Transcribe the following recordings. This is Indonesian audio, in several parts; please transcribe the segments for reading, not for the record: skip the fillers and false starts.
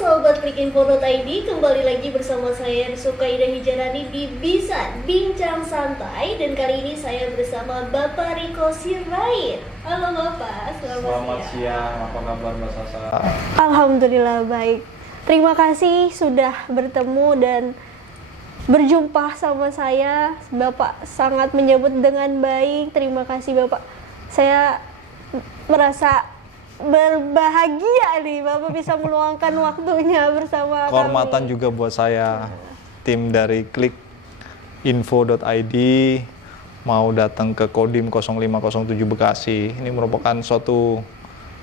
Sobat Klik Info.id, kembali lagi bersama saya Sukaidah Hijarani di Bisa Bincang Santai. Dan kali ini saya bersama Bapak Riko Sirait. Halo Bapak, selamat siang. Apa kabar Mbak Sasa? Alhamdulillah baik. Terima kasih sudah bertemu dan berjumpa sama saya. Bapak sangat menyambut dengan baik. Terima kasih Bapak. Saya merasa berbahagia nih Bapak bisa meluangkan waktunya bersama Kehormatan kami. juga buat saya, tim dari Klik Info.id mau datang ke Kodim 0507 Bekasi. Ini merupakan suatu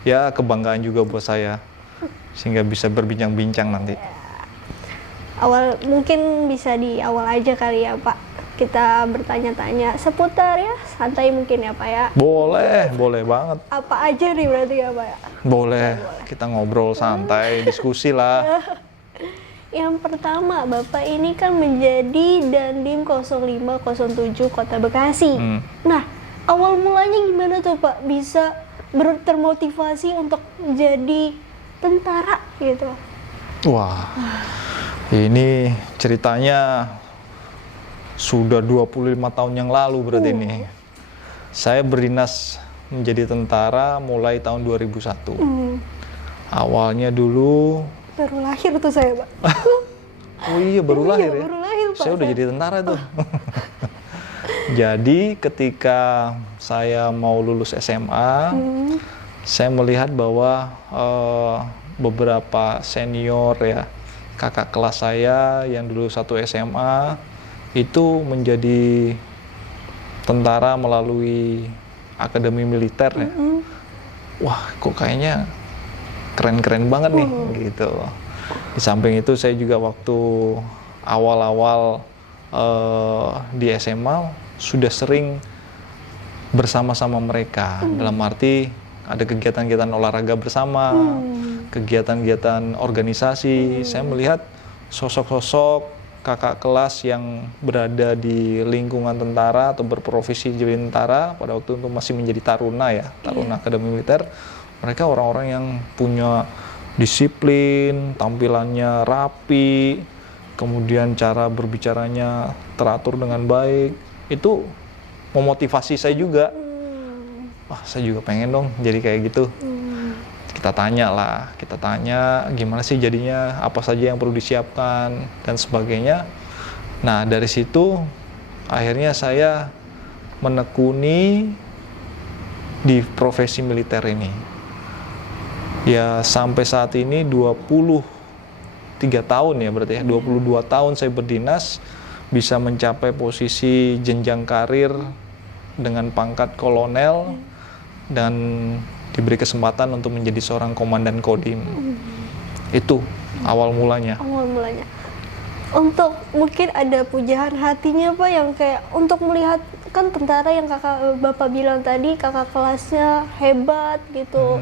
kebanggaan juga buat saya, sehingga bisa berbincang-bincang nanti. Awal mungkin bisa di awal aja kali ya Pak, kita bertanya-tanya seputar santai mungkin ya Pak ya. Boleh banget. Apa aja nih berarti ya Pak ya? Boleh. Kita ngobrol santai, diskusi lah. Yang pertama, Bapak ini kan menjadi Dandim 0507 Kota Bekasi. Nah, awal mulanya gimana tuh Pak bisa termotivasi untuk menjadi tentara gitu? Wah, ini ceritanya sudah 25 tahun yang lalu berarti ini. Saya berdinas menjadi tentara mulai tahun 2001. Awalnya dulu baru lahir tuh saya Pak. Oh iya baru lahir ya? Baru lahir, Pak. Saya udah jadi tentara tuh. Jadi ketika saya mau lulus SMA, saya melihat bahwa beberapa senior kakak kelas saya yang dulu satu SMA itu menjadi tentara melalui akademi militer ya. Wah, kok kayaknya keren-keren banget nih gitu. Di samping itu saya juga waktu awal-awal di SMA sudah sering bersama-sama mereka. Dalam arti ada kegiatan-kegiatan olahraga bersama, kegiatan-kegiatan organisasi. Saya melihat sosok-sosok kakak kelas yang berada di lingkungan tentara atau berprofesi jadi tentara pada waktu itu masih menjadi taruna taruna akademi militer. Mereka orang-orang yang punya disiplin, tampilannya rapi, kemudian cara berbicaranya teratur dengan baik. Itu memotivasi saya juga. Wah, saya juga pengen dong jadi kayak gitu. Kita tanya gimana sih jadinya, apa saja yang perlu disiapkan dan sebagainya. Nah, dari situ akhirnya saya menekuni di profesi militer ini. Ya, sampai saat ini 23 tahun ya berarti 22 tahun saya berdinas, bisa mencapai posisi jenjang karir dengan pangkat kolonel dan diberi kesempatan untuk menjadi seorang komandan Kodim. Itu awal mulanya. Untuk mungkin ada pujaan hatinya Pak yang kayak untuk melihat kan tentara yang kakak Bapak bilang tadi kakak kelasnya hebat gitu,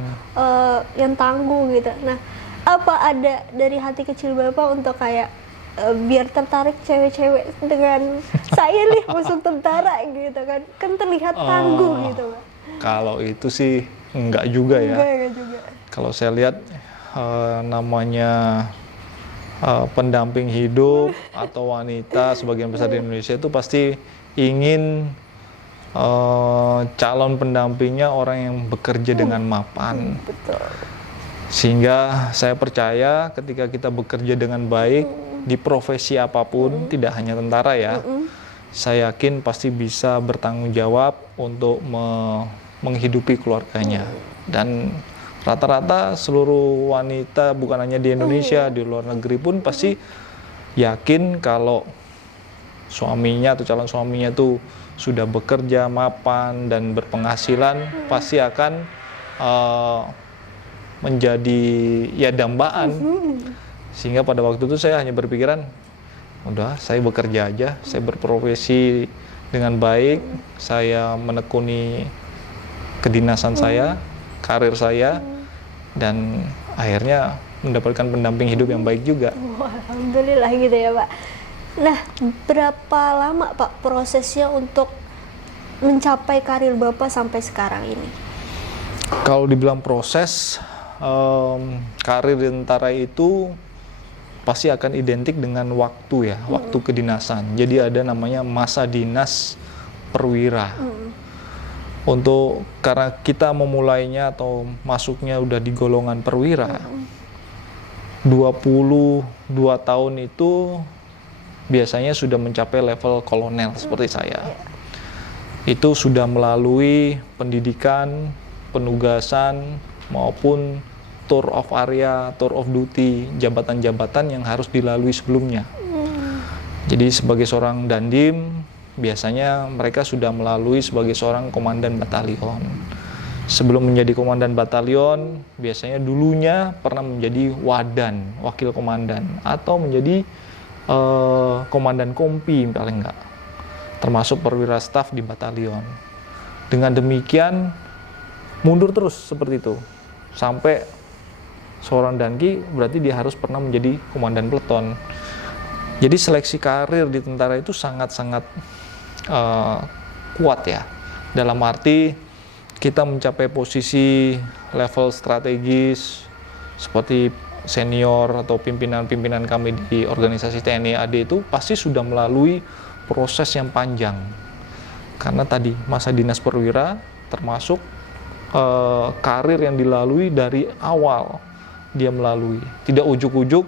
yang tangguh gitu. Nah, apa ada dari hati kecil Bapak untuk kayak biar tertarik cewek-cewek dengan saya nih masuk tentara gitu kan terlihat tangguh gitu Pak? Kalau itu sih enggak juga ya. Enggak juga. Kalau saya lihat namanya pendamping hidup atau wanita sebagian besar di Indonesia itu pasti ingin calon pendampingnya orang yang bekerja dengan mapan. Betul. Sehingga saya percaya ketika kita bekerja dengan baik di profesi apapun, tidak hanya tentara ya, saya yakin pasti bisa bertanggung jawab untuk menghidupi keluarganya. Dan rata-rata seluruh wanita bukan hanya di Indonesia, di luar negeri pun pasti yakin kalau suaminya atau calon suaminya itu sudah bekerja mapan dan berpenghasilan, pasti akan menjadi dambaan. Sehingga pada waktu itu saya hanya berpikiran, udah saya bekerja aja, saya berprofesi dengan baik, saya menekuni kedinasan saya, karir saya, dan akhirnya mendapatkan pendamping hidup yang baik juga. Alhamdulillah gitu ya Pak. Nah, berapa lama Pak prosesnya untuk mencapai karir Bapak sampai sekarang ini? Kalau dibilang proses, karir di tentara itu pasti akan identik dengan waktu ya, waktu kedinasan. Jadi ada namanya masa dinas perwira. Karena kita memulainya atau masuknya udah di golongan perwira, 22 tahun itu biasanya sudah mencapai level kolonel seperti saya. Itu sudah melalui pendidikan, penugasan, maupun tour of area, tour of duty, jabatan-jabatan yang harus dilalui sebelumnya. Jadi sebagai seorang dandim, biasanya mereka sudah melalui sebagai seorang komandan batalion. Sebelum menjadi komandan batalion, biasanya dulunya pernah menjadi wadan, wakil komandan, atau menjadi komandan kompi paling enggak, termasuk perwira staf di batalion. Dengan demikian, mundur terus seperti itu, sampai seorang danki berarti dia harus pernah menjadi komandan peleton. Jadi seleksi karir di tentara itu sangat-sangat kuat ya, dalam arti kita mencapai posisi level strategis seperti senior atau pimpinan-pimpinan kami di organisasi TNI AD itu pasti sudah melalui proses yang panjang, karena tadi masa dinas perwira termasuk karir yang dilalui dari awal dia melalui, tidak ujuk-ujuk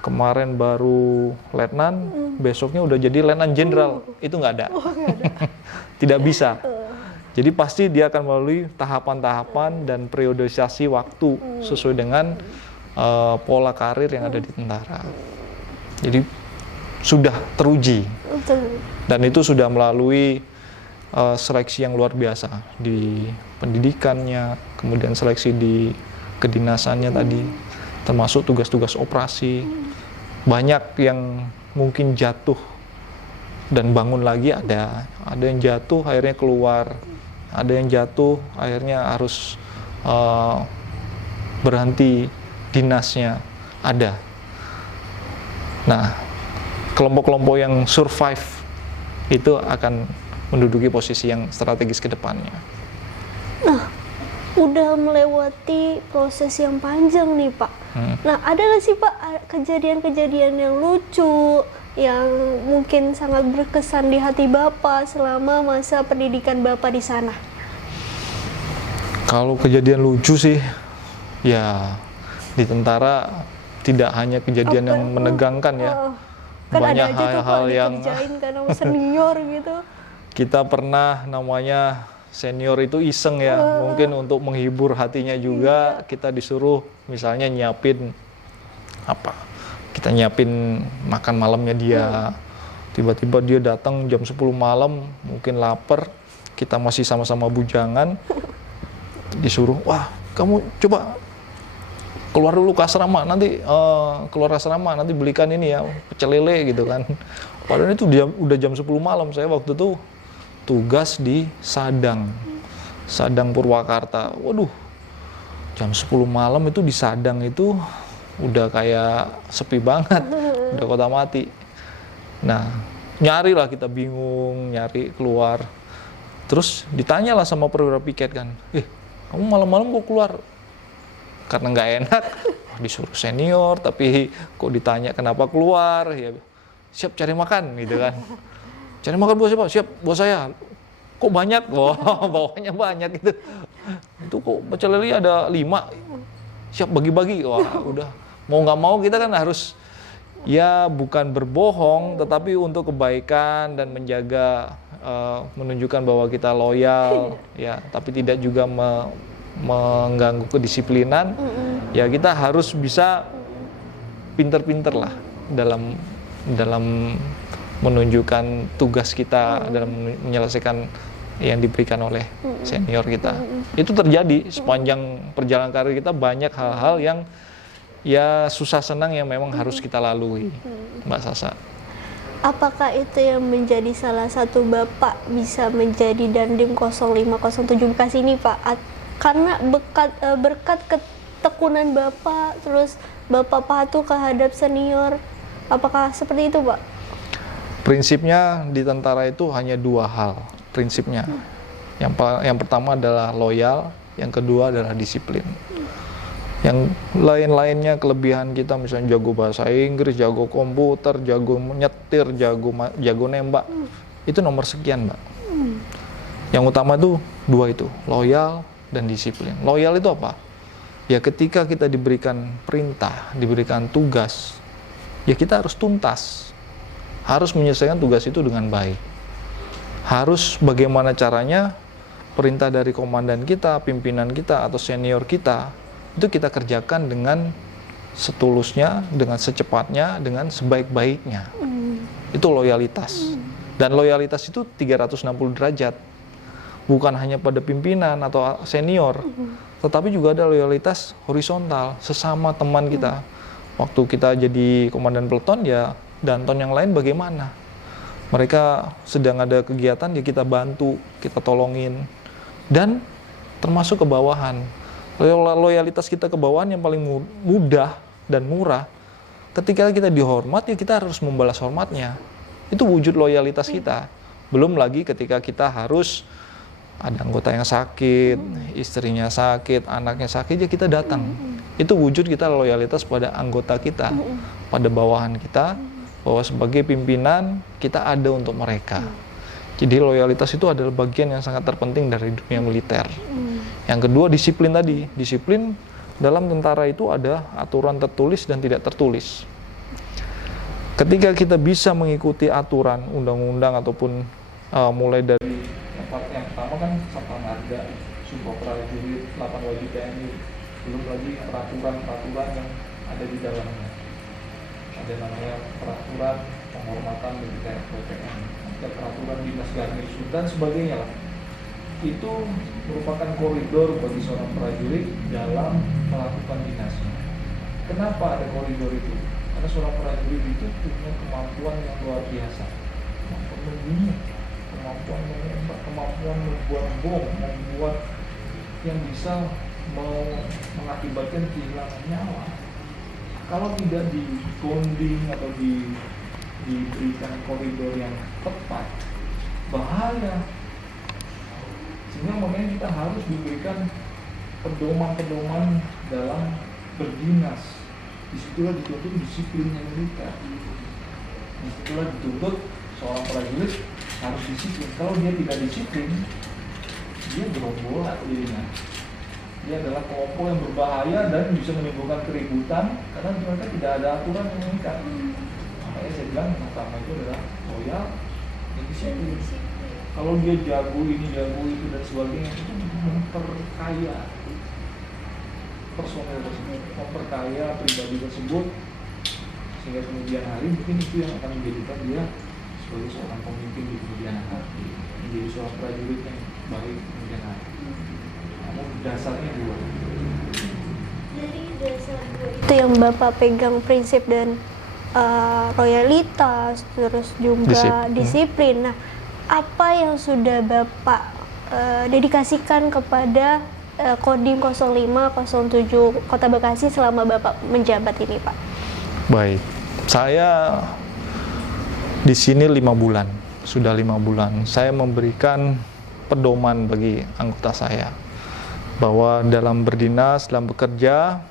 kemarin baru letnan, besoknya udah jadi letnan jenderal, itu nggak ada. Tidak bisa. Jadi pasti dia akan melalui tahapan-tahapan dan periodisasi waktu sesuai dengan pola karir yang ada di tentara. Jadi sudah teruji. Dan itu sudah melalui seleksi yang luar biasa di pendidikannya, kemudian seleksi di kedinasannya tadi, termasuk tugas-tugas operasi. Banyak yang mungkin jatuh dan bangun lagi, ada yang jatuh akhirnya keluar, ada yang jatuh akhirnya harus berhenti dinasnya, ada. Nah, kelompok-kelompok yang survive itu akan menduduki posisi yang strategis ke depannya. Nah, udah melewati proses yang panjang nih Pak. Nah, ada nggak sih Pak kejadian-kejadian yang lucu, yang mungkin sangat berkesan di hati Bapak selama masa pendidikan Bapak di sana? Kalau kejadian lucu sih, ya di tentara tidak hanya kejadian yang menegangkan ya. Kan banyak ada aja tuh hal-hal Pak yang dikerjain karena senior gitu. Kita pernah namanya senior itu iseng ya, mungkin untuk menghibur hatinya juga, kita disuruh misalnya nyiapin apa? Kita nyiapin makan malamnya dia. Tiba-tiba dia datang jam 10 malam, mungkin lapar, kita masih sama-sama bujangan. Disuruh, "Wah, kamu coba keluar dulu ke asrama, nanti keluar asrama nanti belikan ini ya, pecel lele," gitu kan. Padahal itu udah jam 10 malam, saya waktu itu tugas di Sadang Purwakarta. Waduh, jam 10 malam itu di Sadang itu udah kayak sepi banget, udah kota mati. Nah, nyari lah, kita bingung, nyari keluar. Terus ditanyalah sama perwira piket kan, kamu malam-malam kok keluar? Karena nggak enak, disuruh senior, tapi kok ditanya kenapa keluar, ya siap cari makan gitu kan. Cari makan buat siapa? Siap, buat saya. Kok banyak? Wah, bawahnya banyak gitu. Itu kok pecel lele ada 5. Siap bagi-bagi. Wah, udah. Mau nggak mau kita kan harus, ya bukan berbohong, tetapi untuk kebaikan dan menjaga, menunjukkan bahwa kita loyal, ya, tapi tidak juga mengganggu kedisiplinan. Ya kita harus bisa pinter-pinter lah dalam menunjukkan tugas kita, dalam menyelesaikan yang diberikan oleh senior kita. Itu terjadi sepanjang perjalanan karir kita, banyak hal-hal yang ya susah senang yang memang harus kita lalui, Mbak Sasa. Apakah itu yang menjadi salah satu Bapak bisa menjadi Dandim 0507 Bekasi ini Pak? Karena berkat ketekunan Bapak, terus Bapak patuh terhadap senior, apakah seperti itu Pak? Prinsipnya di tentara itu hanya 2 hal prinsipnya. Yang pertama adalah loyal, yang kedua adalah disiplin. Yang lain-lainnya kelebihan kita misalnya jago bahasa Inggris, jago komputer, jago nyetir, jago nembak, itu nomor sekian, Mbak. Yang utama tuh dua itu, loyal dan disiplin. Loyal itu apa? Ya ketika kita diberikan perintah, diberikan tugas, ya kita harus tuntas. Harus menyelesaikan tugas itu dengan baik. Harus bagaimana caranya perintah dari komandan kita, pimpinan kita, atau senior kita, itu kita kerjakan dengan setulusnya, dengan secepatnya, dengan sebaik-baiknya. Itu loyalitas. Dan loyalitas itu 360 derajat. Bukan hanya pada pimpinan atau senior, tetapi juga ada loyalitas horizontal, sesama teman kita. Waktu kita jadi komandan peleton, ya danton yang lain bagaimana? Mereka sedang ada kegiatan, ya kita bantu, kita tolongin. Dan termasuk ke bawahan. Loyalitas kita ke bawahan yang paling mudah dan murah. Ketika kita dihormat, ya kita harus membalas hormatnya. Itu wujud loyalitas kita. Belum lagi ketika kita harus ada anggota yang sakit, istrinya sakit, anaknya sakit, ya kita datang. Itu wujud kita loyalitas pada anggota kita, pada bawahan kita, bahwa sebagai pimpinan kita ada untuk mereka. Jadi loyalitas itu adalah bagian yang sangat terpenting dari dunia militer. Yang kedua, disiplin tadi. Disiplin dalam tentara itu ada aturan tertulis dan tidak tertulis. Ketika kita bisa mengikuti aturan, undang-undang, ataupun mulai dari yang pertama kan Sabta Marga, Sumpah Prajurit, 8 wajib TNI, belum lagi peraturan-peraturan yang ada di dalamnya. Ada namanya peraturan penghormatan militer BPN, ada peraturan dinas garnisun dan sebagainya lah. Itu merupakan koridor bagi seorang prajurit dalam melakukan dinasnya. Kenapa ada koridor itu? Karena seorang prajurit itu punya kemampuan yang luar biasa, kemampuan membunuh, kemampuan menembak, kemampuan membuat bom, membuat yang bisa mengakibatkan kehilangan nyawa. Kalau tidak digonding atau diberikan koridor yang tepat, bahaya. Sehingga makanya kita harus diberikan pedoman-pedoman dalam berdinas. Disitulah dituntut disiplinnya militer. Disitulah dituntut seorang prajurit harus disiplin. Kalau dia tidak disiplin, dia gerombolan dirinya. Dia adalah kelompok yang berbahaya dan bisa menimbulkan keributan karena mereka tidak ada aturan yang mengikat. Makanya saya bilang yang pertama itu adalah loyal dan disiplin. Kalau dia jago ini, jago itu dan sebagainya, itu memperkaya personel tersebut, memperkaya pribadi tersebut, sehingga kemudian hari mungkin itu yang akan menjadikan dia sebagai seorang pemimpin di kemudian hari, menjadi seorang prajurit yang baik di kemudian hari. Namun dasarnya dua. Dari dasar itu yang Bapak pegang prinsip dan loyalitas, terus juga disiplin. Nah, apa yang sudah Bapak dedikasikan kepada Kodim 0507 Kota Bekasi selama Bapak menjabat ini, Pak? Baik, saya di sini 5 bulan, sudah 5 bulan. Saya memberikan pedoman bagi anggota saya bahwa dalam berdinas, dalam bekerja,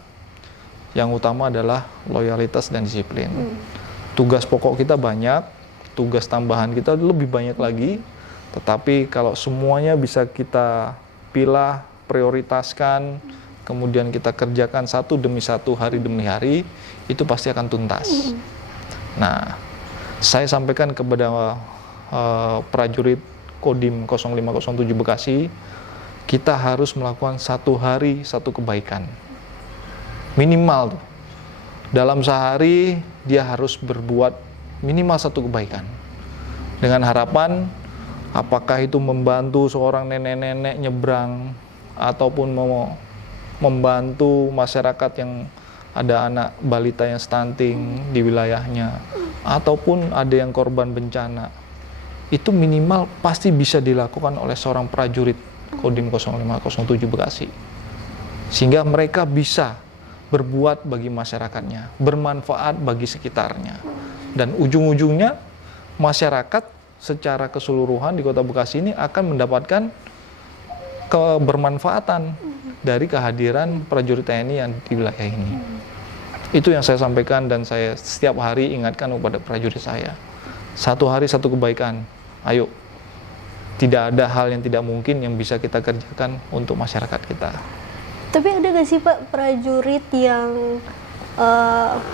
yang utama adalah loyalitas dan disiplin. Tugas pokok kita banyak, tugas tambahan kita lebih banyak lagi, tetapi kalau semuanya bisa kita pilah, prioritaskan, kemudian kita kerjakan satu demi satu, hari demi hari, itu pasti akan tuntas. Nah, saya sampaikan kepada prajurit Kodim 0507 Bekasi, kita harus melakukan satu hari satu kebaikan. Minimal tuh. Dalam sehari dia harus berbuat minimal satu kebaikan. Dengan harapan apakah itu membantu seorang nenek-nenek nyebrang ataupun membantu masyarakat yang ada anak balita yang stunting di wilayahnya ataupun ada yang korban bencana. Itu minimal pasti bisa dilakukan oleh seorang prajurit Kodim 0507 Bekasi. Sehingga mereka bisa berbuat bagi masyarakatnya, bermanfaat bagi sekitarnya. Dan ujung-ujungnya masyarakat secara keseluruhan di Kota Bekasi ini akan mendapatkan kebermanfaatan dari kehadiran prajurit TNI yang di wilayah ini. Itu yang saya sampaikan dan saya setiap hari ingatkan kepada prajurit saya. Satu hari satu kebaikan. Ayo. Tidak ada hal yang tidak mungkin yang bisa kita kerjakan untuk masyarakat kita. Tapi ada nggak sih Pak prajurit yang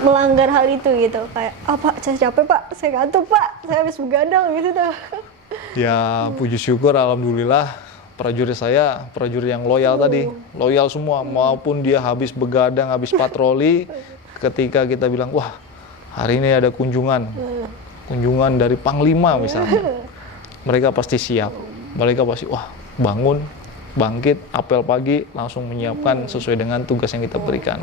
melanggar hal itu gitu? Kayak, Pak saya capek Pak, saya ngantuk Pak, saya habis begadang gitu. Ya puji syukur alhamdulillah prajurit saya, prajurit yang loyal tadi. Loyal semua, maupun dia habis begadang, habis patroli. Ketika kita bilang, wah hari ini ada kunjungan dari Panglima misalnya, mereka pasti siap, mereka pasti wah bangun, bangkit, apel pagi, langsung menyiapkan sesuai dengan tugas yang kita berikan.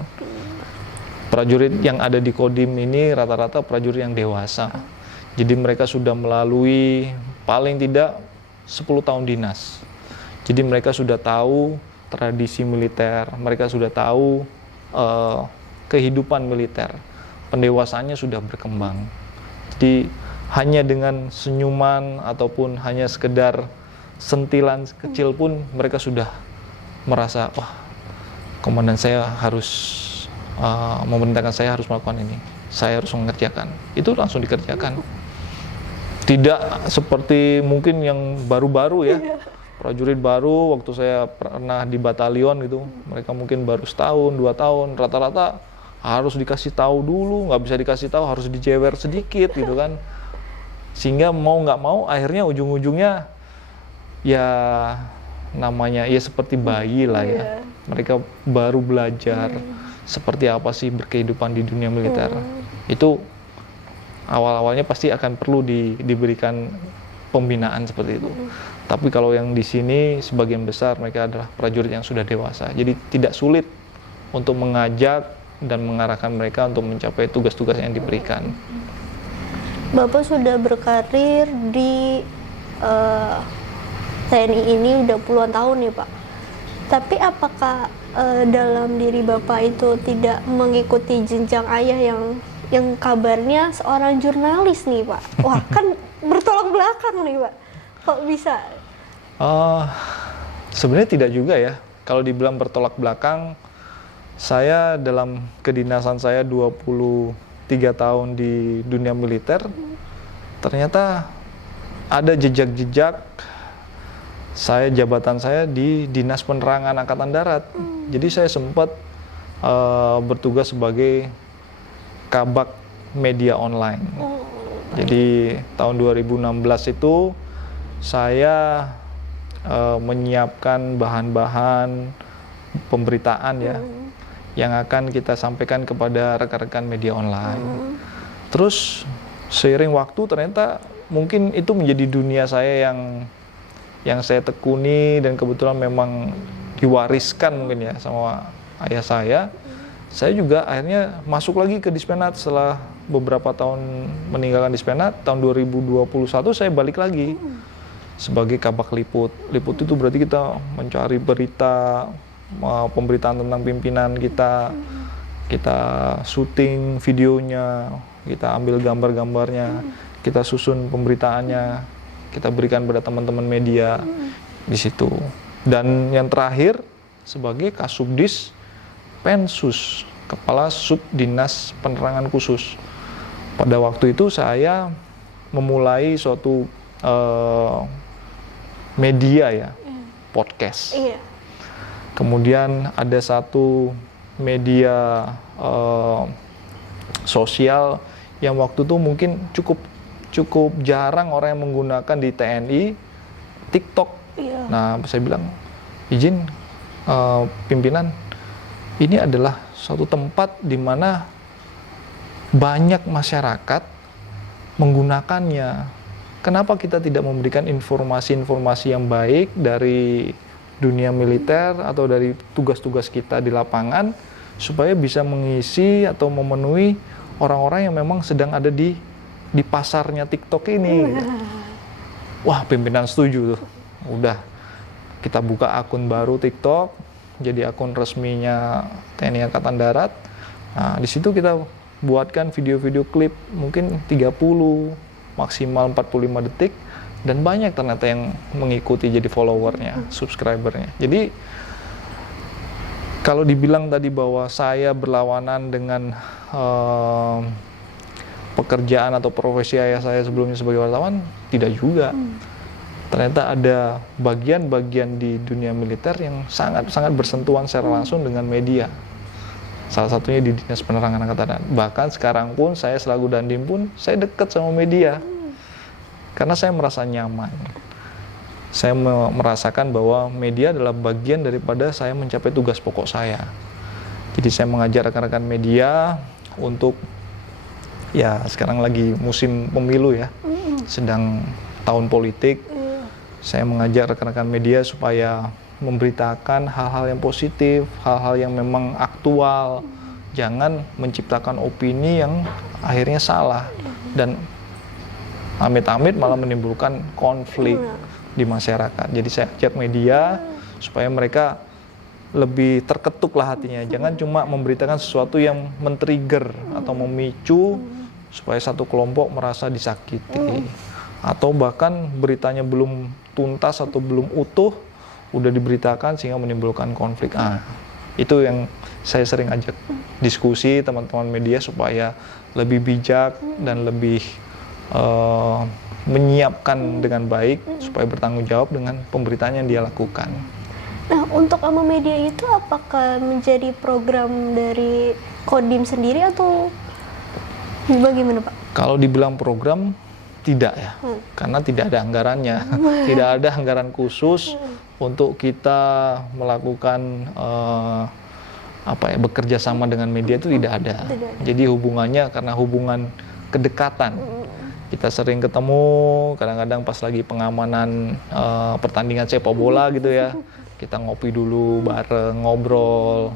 Prajurit yang ada di Kodim ini rata-rata prajurit yang dewasa, jadi mereka sudah melalui paling tidak 10 tahun dinas, jadi mereka sudah tahu tradisi militer, mereka sudah tahu kehidupan militer, pendewasaannya sudah berkembang. Jadi hanya dengan senyuman ataupun hanya sekedar sentilan kecil pun mereka sudah merasa, wah komandan saya harus memerintahkan saya harus melakukan ini, saya harus mengerjakan. Itu langsung dikerjakan. Tidak seperti mungkin yang baru-baru ya, prajurit baru waktu saya pernah di batalion gitu, mereka mungkin baru setahun, 2 tahun, rata-rata harus dikasih tahu dulu, nggak bisa dikasih tahu, harus dijewer sedikit gitu kan, sehingga mau nggak mau akhirnya ujung-ujungnya ya namanya ya seperti bayi lah ya, mereka baru belajar seperti apa sih berkehidupan di dunia militer. Itu awal-awalnya pasti akan perlu diberikan pembinaan seperti itu. Tapi kalau yang di sini sebagian besar mereka adalah prajurit yang sudah dewasa, jadi tidak sulit untuk mengajak dan mengarahkan mereka untuk mencapai tugas-tugas yang diberikan. Bapak sudah berkarir di TNI ini udah puluhan tahun nih Pak. Tapi apakah dalam diri Bapak itu tidak mengikuti jenjang ayah yang kabarnya seorang jurnalis nih Pak? Wah kan bertolak belakang nih Pak. Kok bisa? Sebenarnya tidak juga ya. Kalau dibilang bertolak belakang, saya dalam kedinasan saya 23 tahun di dunia militer, ternyata ada jejak-jejak jabatan saya di Dinas Penerangan Angkatan Darat. Jadi saya sempat bertugas sebagai kabak media online. Jadi tahun 2016 itu saya menyiapkan bahan-bahan pemberitaan ya, yang akan kita sampaikan kepada rekan-rekan media online. Terus seiring waktu ternyata mungkin itu menjadi dunia saya yang saya tekuni dan kebetulan memang diwariskan mungkin ya sama ayah saya. Saya juga akhirnya masuk lagi ke Dispenat setelah beberapa tahun meninggalkan Dispenat. Tahun 2021 saya balik lagi sebagai kabak liput. Liput itu berarti kita mencari berita, pemberitaan tentang pimpinan kita syuting videonya, kita ambil gambar-gambarnya, kita susun pemberitaannya, kita berikan pada teman-teman media di situ. Dan yang terakhir sebagai Kasubdis Pensus, Kepala Subdinas Penerangan Khusus. Pada waktu itu saya memulai suatu media ya, podcast. Kemudian ada satu media sosial yang waktu itu mungkin cukup jarang orang yang menggunakan di TNI, TikTok. Nah, saya bilang, izin pimpinan, ini adalah suatu tempat di mana banyak masyarakat menggunakannya. Kenapa kita tidak memberikan informasi-informasi yang baik dari dunia militer atau dari tugas-tugas kita di lapangan supaya bisa mengisi atau memenuhi orang-orang yang memang sedang ada di pasarnya TikTok ini. Wah, pimpinan setuju tuh. Udah, kita buka akun baru TikTok, jadi akun resminya TNI Angkatan Darat. Nah, di situ kita buatkan video-video klip mungkin 30, maksimal 45 detik, dan banyak ternyata yang mengikuti jadi followernya, subscribernya. Jadi Kalau dibilang tadi bahwa saya berlawanan dengan pekerjaan atau profesi ayah saya sebelumnya sebagai wartawan, tidak juga. Ternyata ada bagian-bagian di dunia militer yang sangat bersentuhan secara langsung dengan media. Salah satunya di Dinas Penerangan Angkatan Darat. Bahkan sekarang pun saya selaku Dandim pun saya dekat sama media. Karena saya merasa nyaman. Saya merasakan bahwa media adalah bagian daripada saya mencapai tugas pokok saya. Jadi saya mengajar rekan-rekan media untuk, ya sekarang lagi musim pemilu ya, sedang tahun politik. Saya mengajar rekan-rekan media supaya memberitakan hal-hal yang positif, hal-hal yang memang aktual. Jangan menciptakan opini yang akhirnya salah dan amit-amit malah menimbulkan konflik di masyarakat. Jadi saya ajak media supaya mereka lebih terketuk lah hatinya. Jangan cuma memberitakan sesuatu yang men-trigger atau memicu supaya satu kelompok merasa disakiti. Atau bahkan beritanya belum tuntas atau belum utuh udah diberitakan sehingga menimbulkan konflik. Itu yang saya sering ajak diskusi teman-teman media supaya lebih bijak dan lebih menyiapkan dengan baik supaya bertanggung jawab dengan pemberitaan yang dia lakukan. Nah, untuk ama media itu apakah menjadi program dari Kodim sendiri atau bagaimana, Pak? Kalau dibilang program, tidak ya, karena tidak ada anggarannya, tidak ada anggaran khusus untuk kita melakukan bekerja sama dengan media, itu tidak ada. Jadi hubungannya karena hubungan kedekatan. Kita sering ketemu, kadang-kadang pas lagi pengamanan pertandingan sepak bola gitu ya, kita ngopi dulu bareng, ngobrol.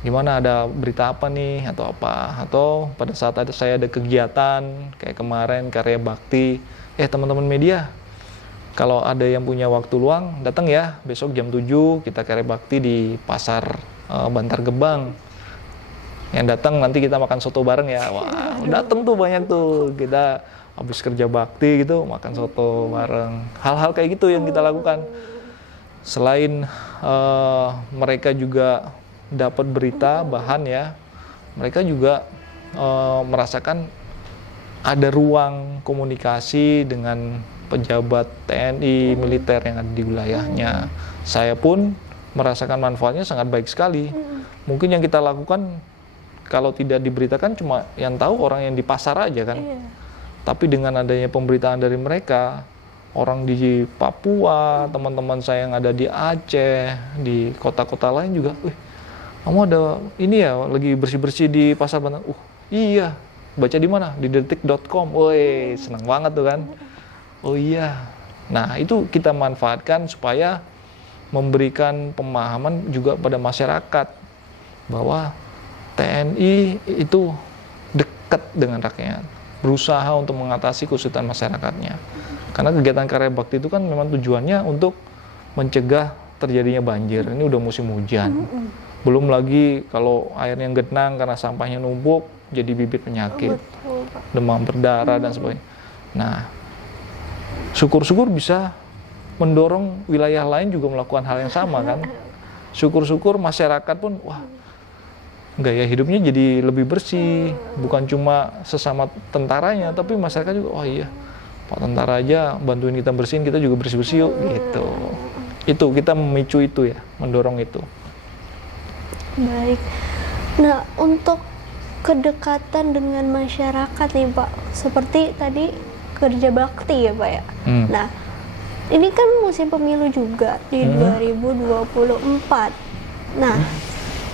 Gimana, ada berita apa nih atau apa, atau pada saat saya ada kegiatan kayak kemarin karya bakti, teman-teman media kalau ada yang punya waktu luang datang ya, besok jam 7 kita karya bakti di pasar Bantar Gebang, yang datang nanti kita makan soto bareng ya. Wah, datang tuh banyak tuh, kita habis kerja bakti gitu makan soto bareng. Hal-hal kayak gitu yang kita lakukan. Selain mereka juga dapat berita, bahan ya, mereka juga merasakan ada ruang komunikasi dengan pejabat TNI, militer yang ada di wilayahnya. Saya pun merasakan manfaatnya sangat baik sekali. Mungkin yang kita lakukan kalau tidak diberitakan cuma yang tahu orang yang di pasar aja kan. Tapi dengan adanya pemberitaan dari mereka, orang di Papua, teman-teman saya yang ada di Aceh, di kota-kota lain juga, kamu ada ini ya, lagi bersih-bersih di pasar Bantar. Iya, baca di mana? Di detik.com. Woi, senang banget tuh kan. Oh iya. Nah, itu kita manfaatkan supaya memberikan pemahaman juga pada masyarakat bahwa TNI itu dekat dengan rakyat, berusaha untuk mengatasi kesulitan masyarakatnya. Karena kegiatan karya bakti itu kan memang tujuannya untuk mencegah terjadinya banjir. Ini udah musim hujan. Belum lagi kalau airnya genang karena sampahnya numpuk, jadi bibit penyakit, demam berdarah dan sebagainya. Nah, syukur-syukur bisa mendorong wilayah lain juga melakukan hal yang sama kan. Syukur-syukur masyarakat pun, gaya hidupnya jadi lebih bersih. Bukan cuma sesama tentaranya, tapi masyarakat juga, iya, Pak tentara aja bantuin kita bersihin, kita juga bersih-bersih yuk, gitu. Itu, kita memicu itu ya, mendorong itu. Baik. Nah, untuk kedekatan dengan masyarakat nih Pak, seperti tadi kerja bakti ya Pak ya. Nah, ini kan musim pemilu juga di 2024. Nah,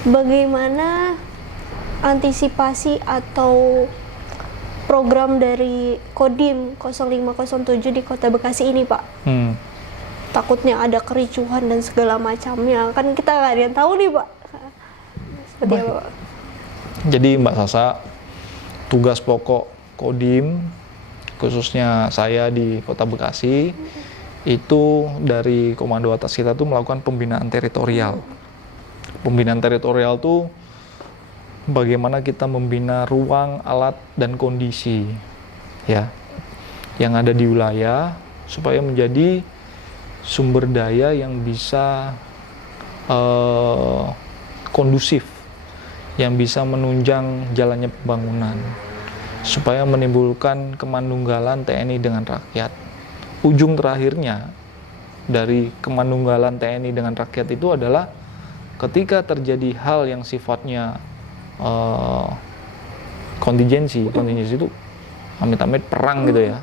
bagaimana antisipasi atau program dari Kodim 0507 di Kota Bekasi ini Pak? Takutnya ada kericuhan dan segala macamnya, kan kita nggak ada yang tahu nih Pak. Seperti apa Pak? Jadi Mbak Sasa, tugas pokok Kodim, khususnya saya di Kota Bekasi, itu dari komando atas kita tuh melakukan pembinaan teritorial. Pembinaan teritorial tuh bagaimana kita membina ruang, alat, dan kondisi ya yang ada di wilayah supaya menjadi sumber daya yang bisa kondusif, yang bisa menunjang jalannya pembangunan, supaya menimbulkan kemandunggalan TNI dengan rakyat. Ujung terakhirnya dari kemandunggalan TNI dengan rakyat itu adalah ketika terjadi hal yang sifatnya kontingensi itu amit-amit perang gitu ya,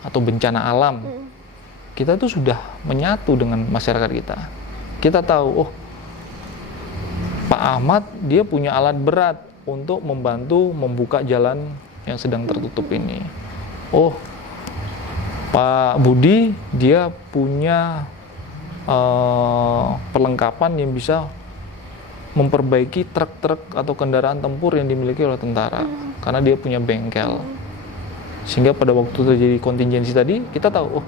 atau bencana alam, kita tuh sudah menyatu dengan masyarakat kita. Kita tahu, oh, Pak Ahmad dia punya alat berat untuk membantu membuka jalan yang sedang tertutup ini. Oh, Pak Budi dia punya perlengkapan yang bisa memperbaiki truk-truk atau kendaraan tempur yang dimiliki oleh tentara, karena dia punya bengkel. Sehingga pada waktu terjadi kontingensi tadi, kita tahu, oh,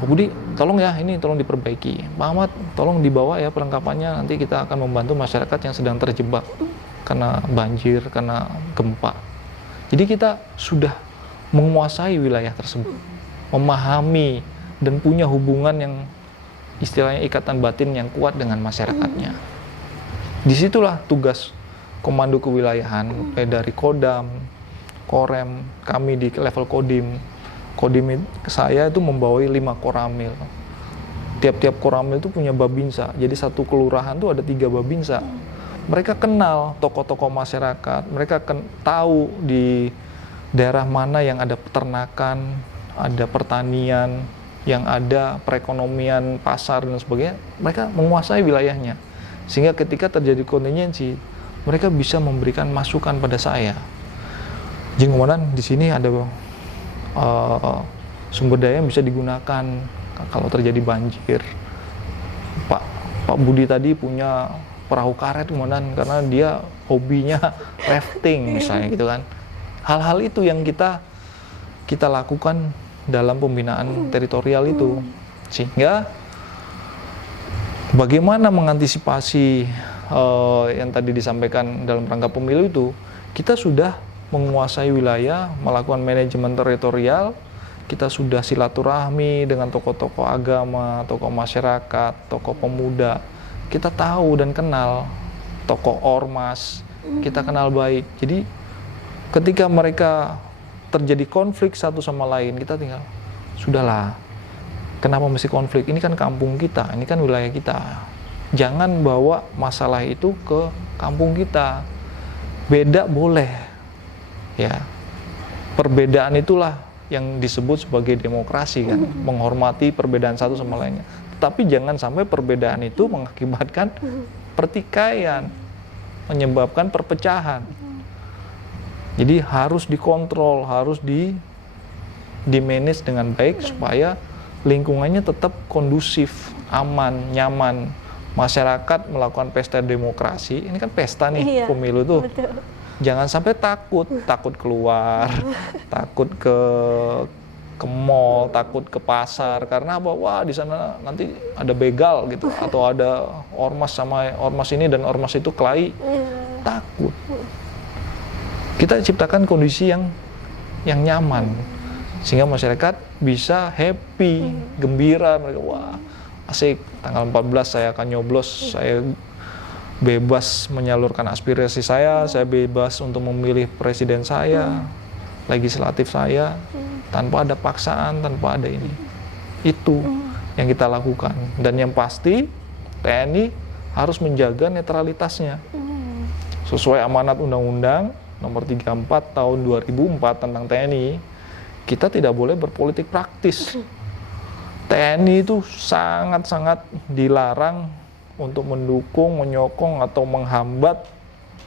Pak Budi, tolong ya, ini tolong diperbaiki. Pak Ahmad, tolong dibawa ya perlengkapannya, nanti kita akan membantu masyarakat yang sedang terjebak karena banjir, karena gempa. Jadi kita sudah menguasai wilayah tersebut, memahami dan punya hubungan yang istilahnya ikatan batin yang kuat dengan masyarakatnya. Disitulah tugas komando kewilayahan, dari Kodam, Korem, kami di level Kodim. Kodim saya itu membawai 5 koramil. Tiap-tiap koramil itu punya babinsa. Jadi satu kelurahan itu ada 3 babinsa. Mereka kenal tokoh-tokoh masyarakat. Mereka tahu di daerah mana yang ada peternakan, ada pertanian, yang ada perekonomian pasar dan sebagainya. Mereka menguasai wilayahnya. Sehingga ketika terjadi kontingensi, mereka bisa memberikan masukan pada saya. Jeng Komandan, di sini ada sumber daya yang bisa digunakan kalau terjadi banjir. Pak Budi tadi punya perahu karet, Komandan, karena dia hobinya rafting misalnya gitu kan. Hal-hal itu yang kita lakukan dalam pembinaan teritorial itu. Sehingga bagaimana mengantisipasi yang tadi disampaikan dalam rangka pemilu itu, kita sudah menguasai wilayah, melakukan manajemen teritorial, kita sudah silaturahmi dengan tokoh-tokoh agama, tokoh masyarakat, tokoh pemuda. Kita tahu dan kenal tokoh ormas, kita kenal baik. Jadi ketika mereka terjadi konflik satu sama lain, kita tinggal, sudahlah, kenapa mesti konflik? Ini kan kampung kita, ini kan wilayah kita. Jangan bawa masalah itu ke kampung kita. Beda boleh. Ya, perbedaan itulah yang disebut sebagai demokrasi kan, menghormati perbedaan satu sama lainnya. Tapi jangan sampai perbedaan itu mengakibatkan pertikaian, menyebabkan perpecahan. Jadi harus dikontrol, harus di-manage dengan baik supaya lingkungannya tetap kondusif, aman, nyaman. Masyarakat melakukan pesta demokrasi, ini kan pesta nih, pemilu tuh. Betul. Jangan sampai takut keluar, takut ke mall, takut ke pasar, karena apa? Wah, di sana nanti ada begal gitu, atau ada ormas sama ormas ini dan ormas itu kelahi. Takut. Kita ciptakan kondisi yang nyaman, sehingga masyarakat bisa happy, gembira, mereka wah asik, tanggal 14 saya akan nyoblos, saya bebas menyalurkan aspirasi saya bebas untuk memilih presiden saya, legislatif saya, tanpa ada paksaan, tanpa ada ini. Itu yang kita lakukan. Dan yang pasti, TNI harus menjaga netralitasnya. Sesuai amanat Undang-Undang Nomor 34 Tahun 2004 tentang TNI, kita tidak boleh berpolitik praktis. TNI itu sangat-sangat dilarang untuk mendukung, menyokong, atau menghambat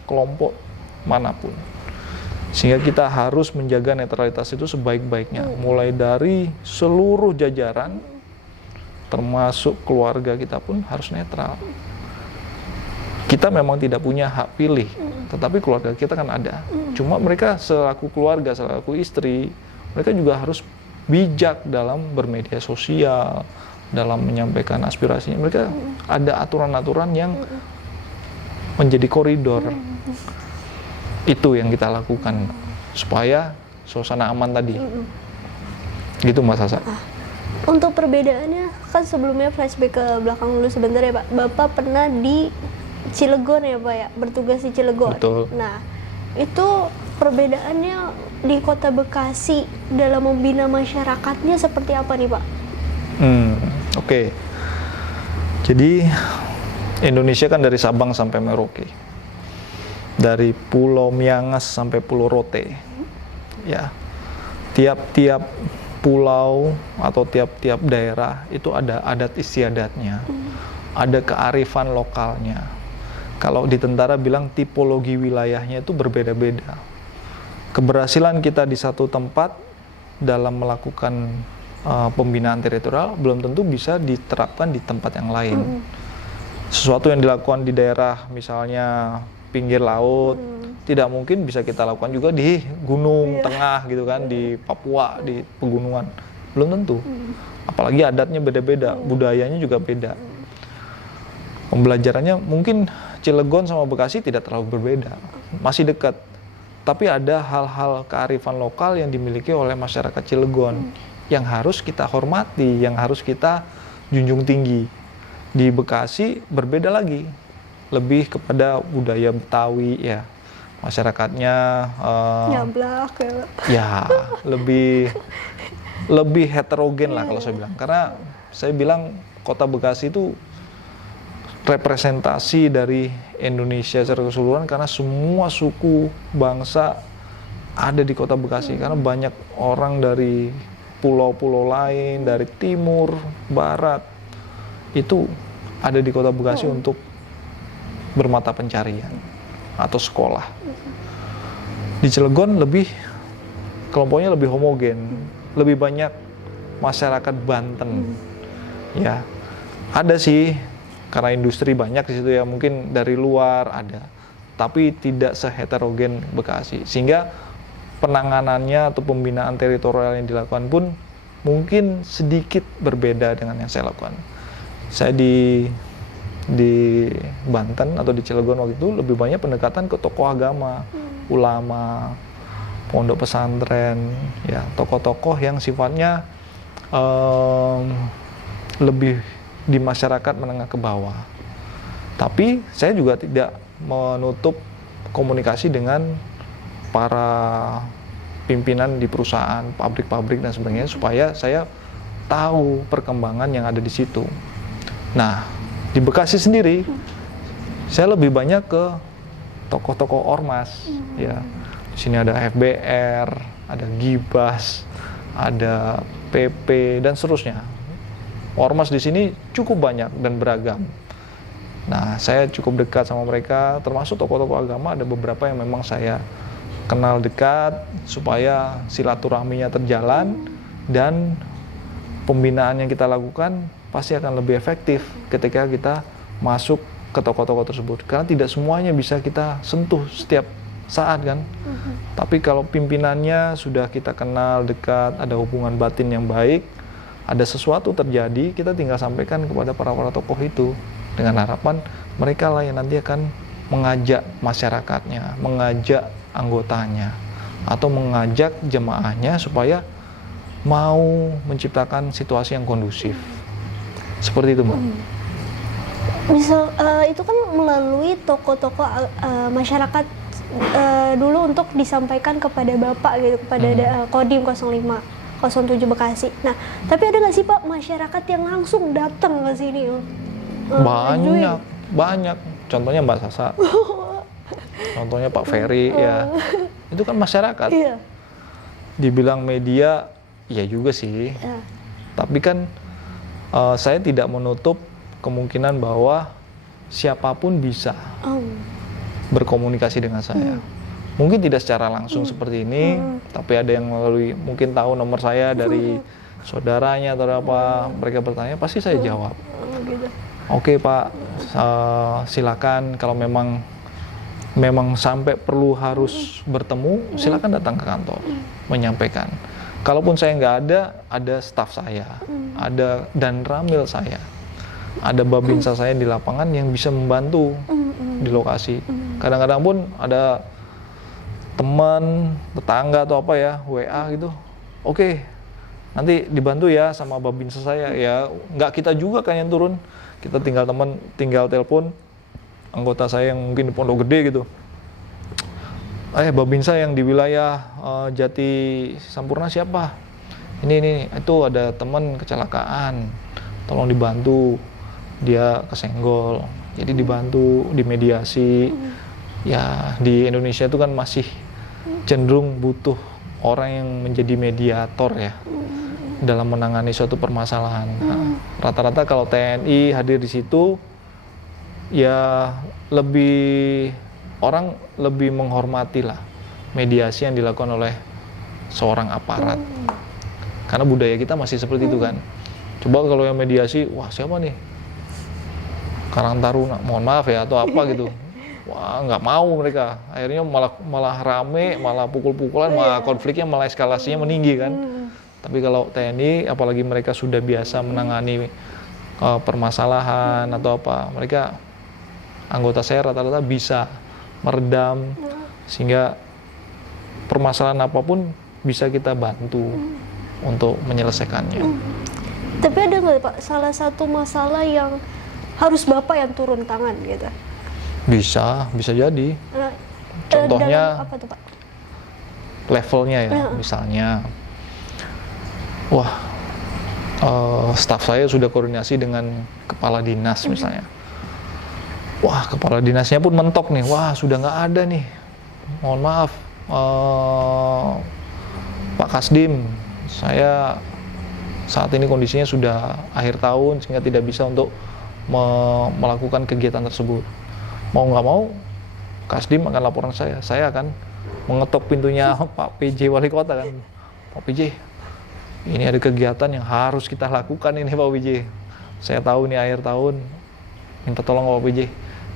kelompok manapun. Sehingga kita harus menjaga netralitas itu sebaik-baiknya, mulai dari seluruh jajaran, termasuk keluarga kita pun harus netral. Kita memang tidak punya hak pilih, tetapi keluarga kita kan ada. Cuma mereka selaku keluarga, selaku istri, mereka juga harus bijak dalam bermedia sosial, dalam menyampaikan aspirasinya. Mereka ada aturan-aturan yang menjadi koridor. Itu yang kita lakukan supaya suasana aman tadi. Gitu Mbak Sasa. Untuk perbedaannya, kan sebelumnya flashback ke belakang dulu sebentar ya Pak. Bapak pernah di Cilegon ya Pak ya, bertugas di Cilegon. Betul. Nah, itu perbedaannya di Kota Bekasi dalam membina masyarakatnya seperti apa nih Pak? Oke. Jadi Indonesia kan dari Sabang sampai Merauke, dari Pulau Miangas sampai Pulau Rote, ya. Tiap-tiap pulau atau tiap-tiap daerah itu ada adat istiadatnya, ada kearifan lokalnya. Kalau di tentara bilang tipologi wilayahnya itu berbeda-beda. Keberhasilan kita di satu tempat dalam melakukan pembinaan teritorial belum tentu bisa diterapkan di tempat yang lain. Sesuatu yang dilakukan di daerah misalnya pinggir laut, tidak mungkin bisa kita lakukan juga di gunung tengah gitu kan, di Papua, di pegunungan. Belum tentu. Apalagi adatnya beda-beda, budayanya juga beda. Pembelajarannya mungkin Cilegon sama Bekasi tidak terlalu berbeda, masih dekat. Tapi ada hal-hal kearifan lokal yang dimiliki oleh masyarakat Cilegon yang harus kita hormati, yang harus kita junjung tinggi. Di Bekasi berbeda lagi, lebih kepada budaya Betawi ya, masyarakatnya Nyablak ya lebih heterogen lah kalau saya bilang. Karena saya bilang Kota Bekasi itu representasi dari Indonesia secara keseluruhan, karena semua suku bangsa ada di Kota Bekasi. Karena banyak orang dari pulau-pulau lain, dari timur, barat, itu ada di Kota Bekasi untuk bermata pencarian atau sekolah. Di Cilegon kelompoknya lebih homogen, lebih banyak masyarakat Banten. Ya, ada sih karena industri banyak di situ ya, mungkin dari luar ada, tapi tidak seheterogen Bekasi, sehingga penanganannya atau pembinaan teritorial yang dilakukan pun mungkin sedikit berbeda dengan yang saya lakukan. Saya di Banten atau di Cilegon waktu itu lebih banyak pendekatan ke tokoh agama, ulama, pondok pesantren, ya tokoh-tokoh yang sifatnya lebih di masyarakat menengah ke bawah. Tapi saya juga tidak menutup komunikasi dengan para pimpinan di perusahaan, pabrik-pabrik dan sebagainya, supaya saya tahu perkembangan yang ada di situ. Nah, di Bekasi sendiri saya lebih banyak ke tokoh-tokoh ormas ya. Di sini ada FBR, ada Gibas, ada PP dan seterusnya. Ormas di sini cukup banyak dan beragam. Nah, saya cukup dekat sama mereka, termasuk tokoh-tokoh agama, ada beberapa yang memang saya kenal dekat, supaya silaturahminya terjalan, dan pembinaan yang kita lakukan pasti akan lebih efektif ketika kita masuk ke tokoh-tokoh tersebut. Karena tidak semuanya bisa kita sentuh setiap saat kan. Tapi kalau pimpinannya sudah kita kenal dekat, ada hubungan batin yang baik, ada sesuatu terjadi, kita tinggal sampaikan kepada para tokoh itu, dengan harapan mereka lah yang nanti akan mengajak masyarakatnya, mengajak anggotanya, atau mengajak jemaahnya supaya mau menciptakan situasi yang kondusif. Seperti itu, Mbak. Misal itu kan melalui tokoh-tokoh masyarakat dulu untuk disampaikan kepada Bapak gitu, kepada Kodim 07 Bekasi. Nah, tapi ada nggak sih Pak masyarakat yang langsung datang ke sini? Banyak. Contohnya Mbak Sasa, contohnya Pak Ferry ya. Itu kan masyarakat. Iya. Dibilang media, ya juga sih. Iya. Tapi kan saya tidak menutup kemungkinan bahwa siapapun bisa berkomunikasi dengan saya. Mungkin tidak secara langsung seperti ini, tapi ada yang melalui, mungkin tahu nomor saya dari saudaranya atau apa, mereka bertanya, pasti saya jawab. Gitu. Oke Pak, silakan kalau memang sampai perlu harus bertemu, silakan datang ke kantor, menyampaikan. Kalaupun saya nggak ada staf saya, ada dan ramil saya, ada babinsa saya di lapangan yang bisa membantu di lokasi. Kadang-kadang pun ada teman, tetangga atau apa ya, WA gitu. Oke, nanti dibantu ya sama babinsa saya. Ya, nggak kita juga kan yang turun. Kita tinggal telepon, anggota saya yang mungkin di Pondok Gede gitu, Babinsa yang di wilayah Jati Sampurna siapa? Ini itu ada teman kecelakaan, tolong dibantu, dia kesenggol, jadi dibantu, dimediasi. Ya di Indonesia itu kan masih cenderung butuh orang yang menjadi mediator ya dalam menangani suatu permasalahan. Nah, rata-rata kalau TNI hadir di situ, ya orang lebih menghormati lah mediasi yang dilakukan oleh seorang aparat. Karena budaya kita masih seperti itu kan. Coba kalau yang mediasi, wah siapa nih? Karang Taruna, mohon maaf ya, atau apa gitu. Wah nggak mau mereka. Akhirnya malah rame, malah pukul-pukulan, malah konfliknya, malah eskalasinya meninggi kan. Tapi kalau TNI, apalagi mereka sudah biasa menangani permasalahan atau apa, mereka anggota saya rata-rata bisa meredam sehingga permasalahan apapun bisa kita bantu untuk menyelesaikannya. Tapi ada nggak Pak salah satu masalah yang harus Bapak yang turun tangan gitu? Bisa jadi. Contohnya dalam apa tuh Pak? Levelnya ya, misalnya, staf saya sudah koordinasi dengan kepala dinas misalnya. Wah, kepala dinasnya pun mentok nih. Wah, sudah nggak ada nih. Mohon maaf, Pak Kasdim, saya saat ini kondisinya sudah akhir tahun sehingga tidak bisa untuk melakukan kegiatan tersebut. Mau nggak mau, Kasdim akan laporan saya akan mengetok pintunya Pak PJ Wali Kota kan. Pak PJ, ini ada kegiatan yang harus kita lakukan ini Pak PJ. Saya tahu nih akhir tahun, minta tolong Pak PJ.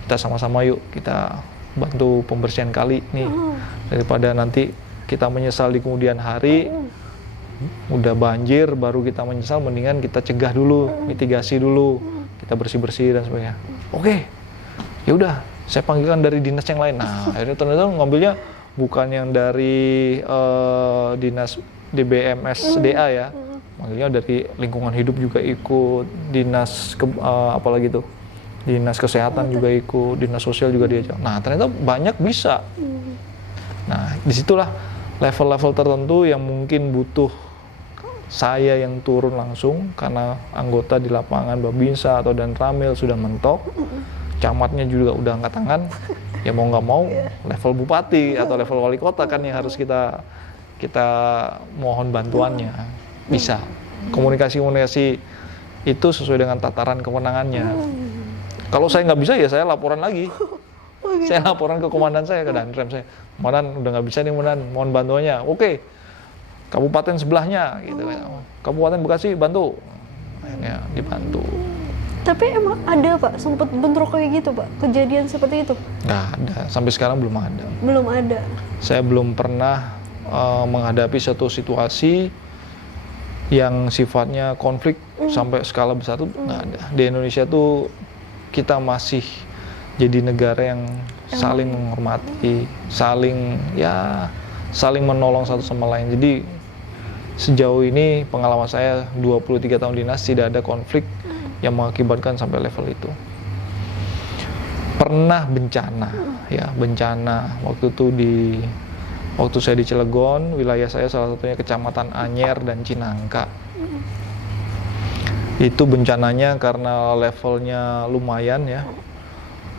Kita sama-sama yuk, kita bantu pembersihan kali nih. Daripada nanti kita menyesal di kemudian hari, udah banjir baru kita menyesal, mendingan kita cegah dulu, mitigasi dulu, kita bersih-bersih dan sebagainya. Oke, ya udah, saya panggilkan dari dinas yang lain. Nah, akhirnya ternyata ngambilnya bukan yang dari dinas DBMSDA ya, manggilnya dari lingkungan hidup juga ikut, dinas apalagi tuh, dinas kesehatan juga ikut, dinas sosial juga diajak. Nah, ternyata banyak bisa. Nah, disitulah level-level tertentu yang mungkin butuh saya yang turun langsung karena anggota di lapangan Babinsa atau dan Ramil sudah mentok, camatnya juga udah angkat tangan, ya mau nggak mau level bupati atau level wali kota kan yang harus kita mohon bantuannya. Bisa komunikasi itu sesuai dengan tataran kewenangannya. Kalau saya nggak bisa ya saya laporan lagi. Saya laporan ke komandan saya, ke Danrem saya. Komandan udah nggak bisa nih komandan, mohon bantuannya. Oke, kabupaten sebelahnya gitu kan. Kabupaten Bekasi bantu. Akhirnya dibantu. Tapi emang ada Pak, sempat bentrok kayak gitu Pak, kejadian seperti itu? Nggak ada, sampai sekarang belum ada. Belum ada. Saya belum pernah menghadapi satu situasi yang sifatnya konflik sampai skala besar itu nggak ada. Di Indonesia tuh kita masih jadi negara yang saling menghormati, saling menolong satu sama lain. Jadi sejauh ini pengalaman saya 23 tahun dinas tidak ada konflik yang mengakibatkan sampai level itu. Pernah bencana waktu itu waktu saya di Cilegon, wilayah saya salah satunya Kecamatan Anyer dan Cinangka. Itu bencananya karena levelnya lumayan ya.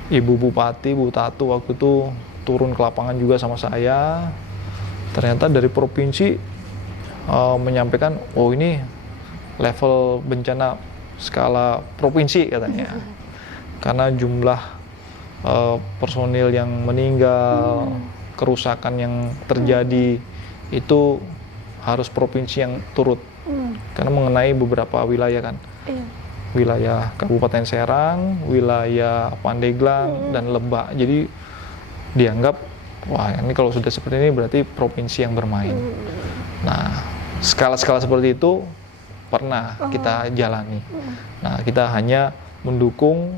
Ibu Bupati, Bu Tatu waktu itu turun ke lapangan juga sama saya. Ternyata dari provinsi menyampaikan, oh ini level bencana skala provinsi katanya. Karena jumlah personil yang meninggal, kerusakan yang terjadi itu harus provinsi yang turut. Karena mengenai beberapa wilayah kan. Wilayah Kabupaten Serang, wilayah Pandeglang, dan Lebak. Jadi dianggap, wah ini kalau sudah seperti ini berarti provinsi yang bermain. Nah, skala-skala seperti itu pernah kita jalani. Nah, kita hanya mendukung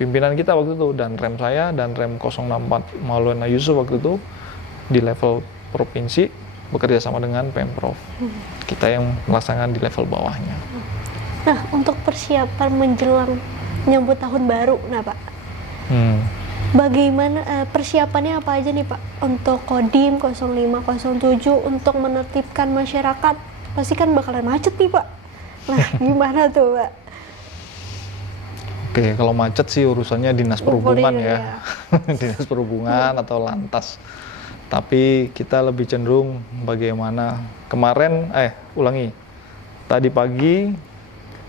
pimpinan kita waktu itu, dan rem saya, dan rem 064 Maulana Yusuf waktu itu di level provinsi bekerja sama dengan Pemprov. Kita yang melaksanakan di level bawahnya. Nah, untuk persiapan menjelang menyambut tahun baru, nah Pak? Bagaimana persiapannya apa aja nih Pak untuk Kodim 0507 untuk menertibkan masyarakat? Pasti kan bakalan macet nih Pak. Nah, gimana tuh Pak? Oke, kalau macet sih urusannya dinas perhubungan Boleh, ya. Dinas perhubungan atau lantas. Tapi kita lebih cenderung bagaimana kemarin, tadi pagi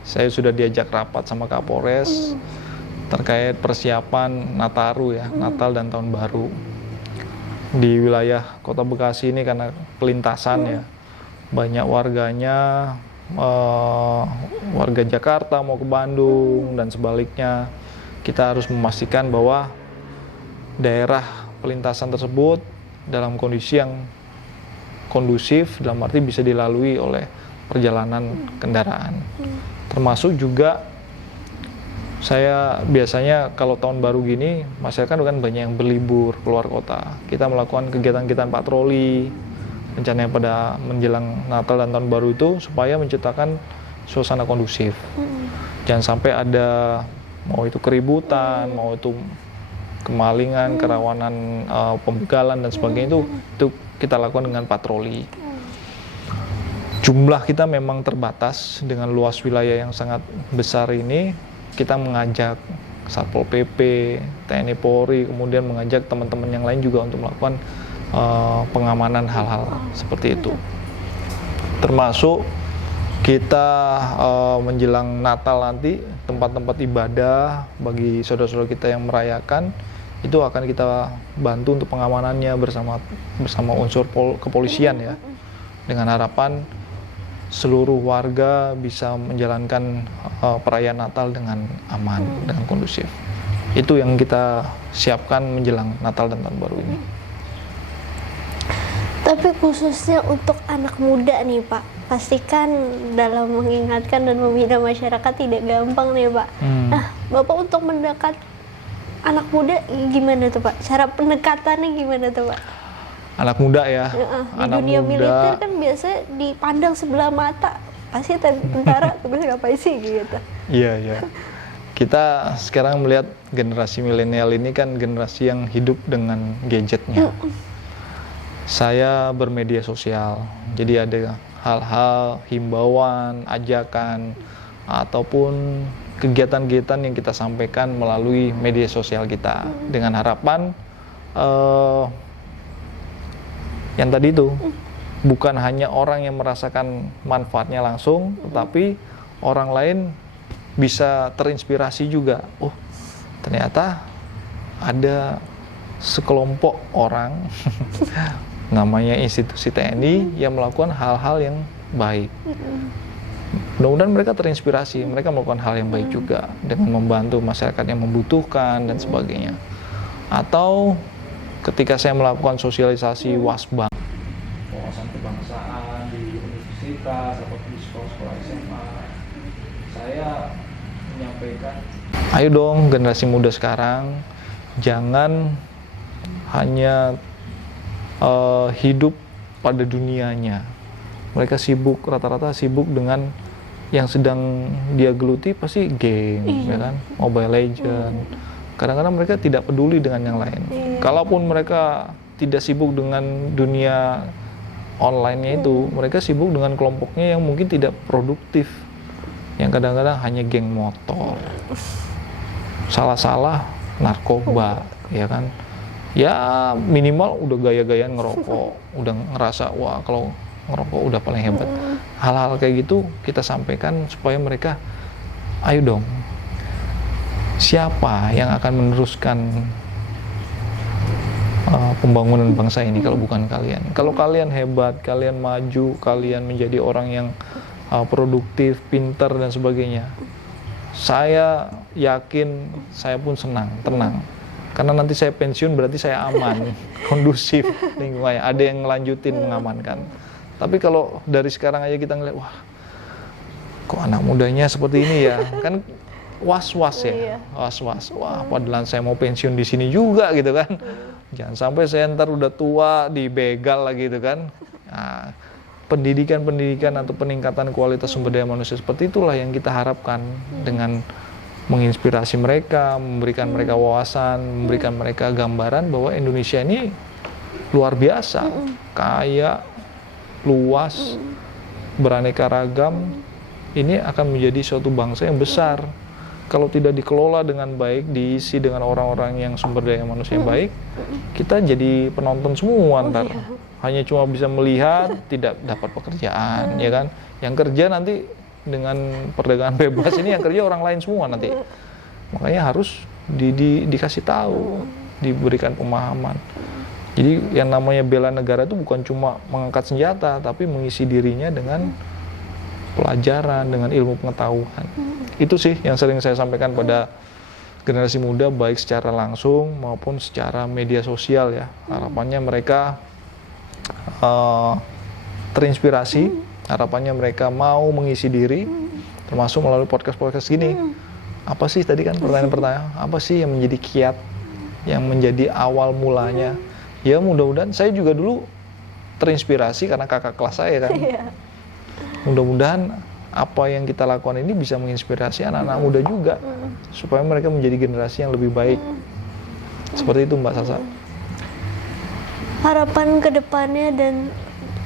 saya sudah diajak rapat sama Kapolres terkait persiapan Nataru ya, Natal dan Tahun Baru. Di wilayah Kota Bekasi ini karena pelintasan ya, banyak warganya, warga Jakarta mau ke Bandung dan sebaliknya. Kita harus memastikan bahwa daerah pelintasan tersebut dalam kondisi yang kondusif, dalam arti bisa dilalui oleh perjalanan kendaraan. Termasuk juga saya biasanya kalau tahun baru gini, masyarakat kan banyak yang berlibur keluar kota. Kita melakukan kegiatan-kegiatan patroli, rencananya pada menjelang Natal dan Tahun Baru itu supaya menciptakan suasana kondusif. Jangan sampai ada mau itu keributan, mau itu kemalingan, kerawanan pembegalan dan sebagainya itu kita lakukan dengan patroli. Jumlah kita memang terbatas dengan luas wilayah yang sangat besar ini. Kita mengajak Satpol PP, TNI Polri, kemudian mengajak teman-teman yang lain juga untuk melakukan pengamanan hal-hal seperti itu. Termasuk kita menjelang Natal nanti, tempat-tempat ibadah bagi saudara-saudara kita yang merayakan, itu akan kita bantu untuk pengamanannya bersama unsur kepolisian ya, dengan harapan seluruh warga bisa menjalankan perayaan Natal dengan aman, dengan kondusif. Itu yang kita siapkan menjelang Natal dan Tahun Baru ini. Tapi khususnya untuk anak muda nih Pak, pastikan dalam mengingatkan dan membina masyarakat tidak gampang nih Pak. Nah, Bapak untuk mendekat anak muda gimana tuh Pak? Cara pendekatannya gimana tuh Pak? Anak muda ya, Di anak dunia muda, militer kan biasanya dipandang sebelah mata, pasti tentara tugasnya ngapain sih gitu. Iya. Kita sekarang melihat generasi milenial ini kan generasi yang hidup dengan gadgetnya. Saya bermedia sosial, jadi ada hal-hal, himbauan, ajakan, ataupun kegiatan-kegiatan yang kita sampaikan melalui media sosial kita dengan harapan yang tadi itu bukan hanya orang yang merasakan manfaatnya langsung, tetapi orang lain bisa terinspirasi juga. Oh, ternyata ada sekelompok orang namanya institusi TNI yang melakukan hal-hal yang baik. Mudah-mudahan mereka terinspirasi, mereka melakukan hal yang baik juga dengan membantu masyarakat yang membutuhkan dan sebagainya. Atau ketika saya melakukan sosialisasi wasbang, wawasan kebangsaan di universitas atau di sekolah-sekolah SMA, saya menyampaikan, ayo dong generasi muda sekarang, jangan hanya hidup pada dunianya. Mereka sibuk, rata-rata sibuk dengan yang sedang dia geluti pasti game, ya kan, Mobile Legend. Kadang-kadang mereka tidak peduli dengan yang lain. Kalaupun mereka tidak sibuk dengan dunia online-nya itu, mereka sibuk dengan kelompoknya yang mungkin tidak produktif. Yang kadang-kadang hanya geng motor. Salah-salah narkoba, ya kan. Ya minimal udah gaya-gayaan ngerokok, udah ngerasa wah kalau ngerokok udah paling hebat. Hal-hal kayak gitu kita sampaikan supaya mereka, ayo dong, siapa yang akan meneruskan pembangunan bangsa ini kalau bukan kalian? Kalau kalian hebat, kalian maju, kalian menjadi orang yang produktif, pintar dan sebagainya, saya yakin saya pun senang, tenang. Karena nanti saya pensiun berarti saya aman, kondusif lingkungannya, ada yang ngelanjutin mengamankan. Tapi kalau dari sekarang aja kita ngeliat, wah kok anak mudanya seperti ini ya, kan was-was ya, was-was. Wah, padahal saya mau pensiun di sini juga gitu kan. Jangan sampai saya ntar udah tua dibegal lagi gitu kan. Nah, pendidikan atau peningkatan kualitas sumber daya manusia seperti itulah yang kita harapkan dengan menginspirasi mereka, memberikan mereka wawasan, memberikan mereka gambaran bahwa Indonesia ini luar biasa, kaya, luas, beraneka ragam. Ini akan menjadi suatu bangsa yang besar. Kalau tidak dikelola dengan baik, diisi dengan orang-orang yang sumber daya manusia baik, kita jadi penonton semua ntar. Hanya cuma bisa melihat, tidak dapat pekerjaan, ya kan? Yang kerja nanti dengan perdagangan bebas ini yang kerja orang lain semua nanti. Makanya harus dikasih tahu, diberikan pemahaman. Jadi yang namanya bela negara itu bukan cuma mengangkat senjata, tapi mengisi dirinya dengan pelajaran, dengan ilmu pengetahuan. Itu sih yang sering saya sampaikan pada generasi muda, baik secara langsung maupun secara media sosial ya. Harapannya mereka terinspirasi, harapannya mereka mau mengisi diri, termasuk melalui podcast-podcast gini. Apa sih tadi kan pertanyaan-pertanyaan, apa sih yang menjadi kiat, yang menjadi awal mulanya? Ya mudah-mudahan, saya juga dulu terinspirasi karena kakak kelas saya kan. Mudah-mudahan apa yang kita lakukan ini bisa menginspirasi anak-anak muda juga, supaya mereka menjadi generasi yang lebih baik. Seperti itu Mbak Sasa. Harapan kedepannya dan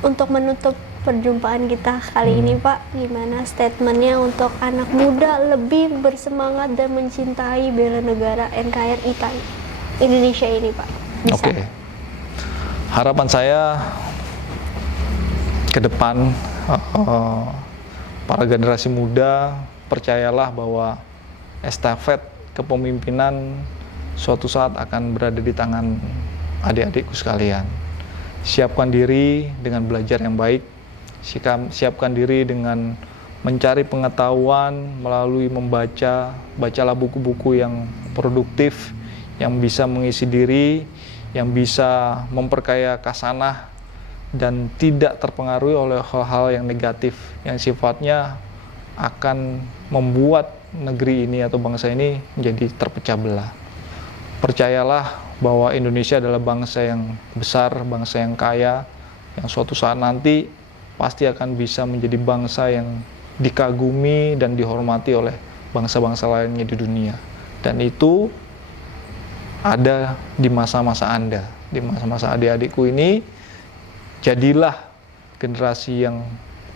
untuk menutup perjumpaan kita kali ini Pak, gimana statementnya untuk anak muda lebih bersemangat dan mencintai bela negara NKRI Indonesia ini Pak? Oke. Harapan saya ke depan, para generasi muda, percayalah bahwa estafet kepemimpinan suatu saat akan berada di tangan adik-adikku sekalian. Siapkan diri dengan belajar yang baik, siapkan diri dengan mencari pengetahuan melalui bacalah buku-buku yang produktif, yang bisa mengisi diri, yang bisa memperkaya kasanah, dan tidak terpengaruhi oleh hal-hal yang negatif, yang sifatnya akan membuat negeri ini atau bangsa ini menjadi terpecah belah. Percayalah bahwa Indonesia adalah bangsa yang besar, bangsa yang kaya, yang suatu saat nanti pasti akan bisa menjadi bangsa yang dikagumi dan dihormati oleh bangsa-bangsa lainnya di dunia. Dan itu ada di masa-masa Anda, di masa-masa adik-adikku ini. Jadilah generasi yang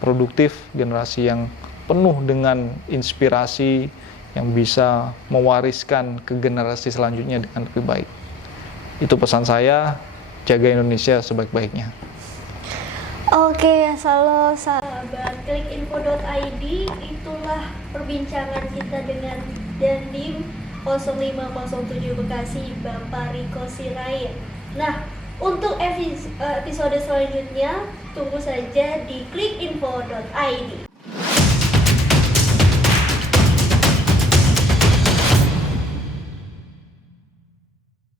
produktif, generasi yang penuh dengan inspirasi, yang bisa mewariskan ke generasi selanjutnya dengan lebih baik. Itu pesan saya, jaga Indonesia sebaik-baiknya. Oke, halo sahabat klikinfo.id, itulah perbincangan kita dengan Dandim 0507 Bekasi, Bapak Riko Sirait. Nah, untuk episode selanjutnya, tunggu saja di klikinfo.id.